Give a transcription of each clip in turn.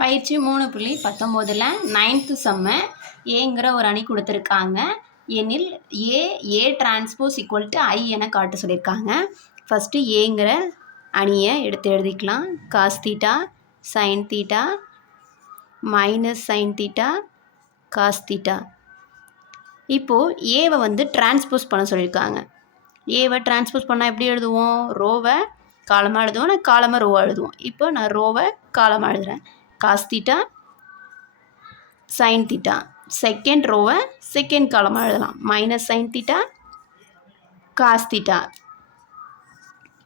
பயிற்சி மூணு புள்ளி பத்தொம்போதில் நைன்த்து செம்ம ஏங்கிற ஒரு அணி கொடுத்துருக்காங்க. எனில் A A transpose equal to I என காட்ட சொல்லியிருக்காங்க. ஃபஸ்ட்டு ஏங்கிற அணியை எடுத்து எழுதிக்கலாம். Cos theta sine theta minus sine theta cos theta இப்போது ஏவை வந்து டிரான்ஸ்போஸ் பண்ண சொல்லியிருக்காங்க. ஏவை டிரான்ஸ்போஸ் பண்ணால் எப்படி எழுதுவோம்? ரோவை காலமாக எழுதுவோம் நான் காலமாக ரோவாக எழுதுவோம்? இப்போ நான் ரோவை காலமாக எழுதுகிறேன் cos theta sine theta second ரோவை செகண்ட் காலமாக எழுதலாம். Minus sine theta cos theta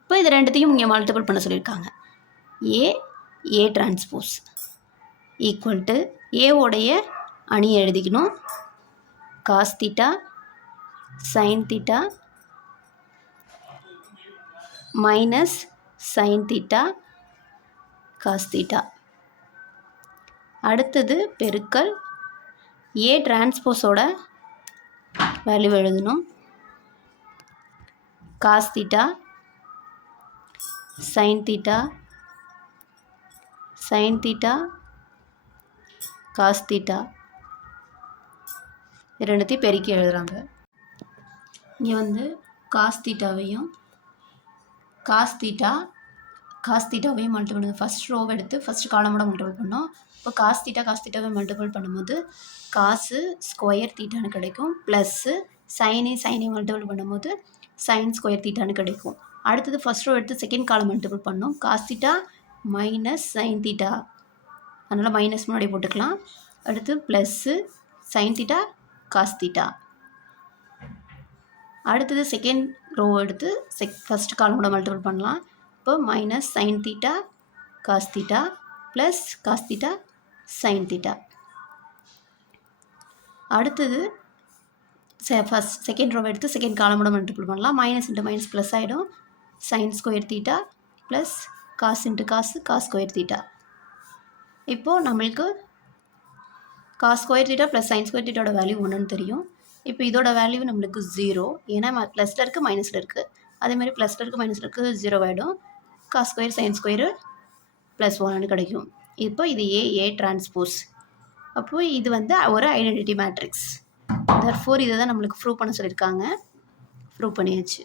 இப்போ இது ரெண்டுத்தையும் இங்கே மல்டிபிள் பண்ண சொல்லியிருக்காங்க. A A transpose equal to ஏவோடைய அணியை எழுதிக்கணும். Cos theta sine theta minus sine theta cos theta அடுத்தது பெருக்கல். ஏ டிரான்ஸ்போஸோட வேல்யூ எழுதணும். Cos theta sine theta sine theta cos theta ரெண்டுத்தையும் பெருக்கி எழுதுகிறாங்க இங்கே வந்து காஸ் தீட்டாவையும் காஸ் தீட்டா காஸ் தீட்டாவையும் மல்டிபிள் பண்ணுது ஃபஸ்ட் ரோவை எடுத்து ஃபஸ்ட் காலமோட மல்டிபிள் பண்ணோம். இப்போ காஸ் தீட்டா காஸ் மல்டிபிள் பண்ணும்போது காசு ஸ்கொயர் தீட்டான்னு கிடைக்கும். ப்ளஸ்ஸு சைனே சைனே மல்டிபிள் பண்ணும்போது சைன் ஸ்கொயர் தீட்டான்னு கிடைக்கும். அடுத்தது ஃபஸ்ட் ரோ எடுத்து செகண்ட் காலம் மல்டிபிள் பண்ணோம். Cos theta minus sine theta. அதனால் மைனஸ் முன்னாடி போட்டுக்கலாம். அடுத்து plus sine theta cos theta அடுத்தது செகண்ட் ரோ எடுத்து செக் ஃபஸ்ட் காலமோட மல்டிபிள் பண்ணலாம். இப்போ minus sine theta cos theta plus cos theta sine theta அடுத்தது செ ஃபஸ்ட் செகண்ட் ரோ எடுத்து செகண்ட் காலமோட மல்டிபிள் பண்ணலாம். மைனஸ் இன்ட்டு மைனஸ் ப்ளஸ் ஆகிடும் sine square theta plus cos into cos cos square theta இப்போது நம்மளுக்கு cos square theta plus sine square தீட்டாவோட value ஒன்றுன்னு தெரியும். இப்போ இதோட வேல்யூ நம்மளுக்கு ஜீரோ ஏன்னா ப்ளஸில் இருக்குது மைனஸில் இருக்குது அதேமாதிரி ப்ளஸில் இருக்குது மைனஸில் இருக்குது ஜீரோ ஆகிடும் cos square sine square plus ஒன்னு கிடைக்கும். இப்போ இது ஏ ஏ டிரான்ஸ்போஸ் அப்போது இது வந்து ஒரு ஐடென்டிட்டி மேட்ரிக்ஸ் தர்ஃபோர் இதை தான் நம்மளுக்கு ப்ரூவ் பண்ண சொல்லியிருக்காங்க. ப்ரூவ் பண்ணியாச்சு.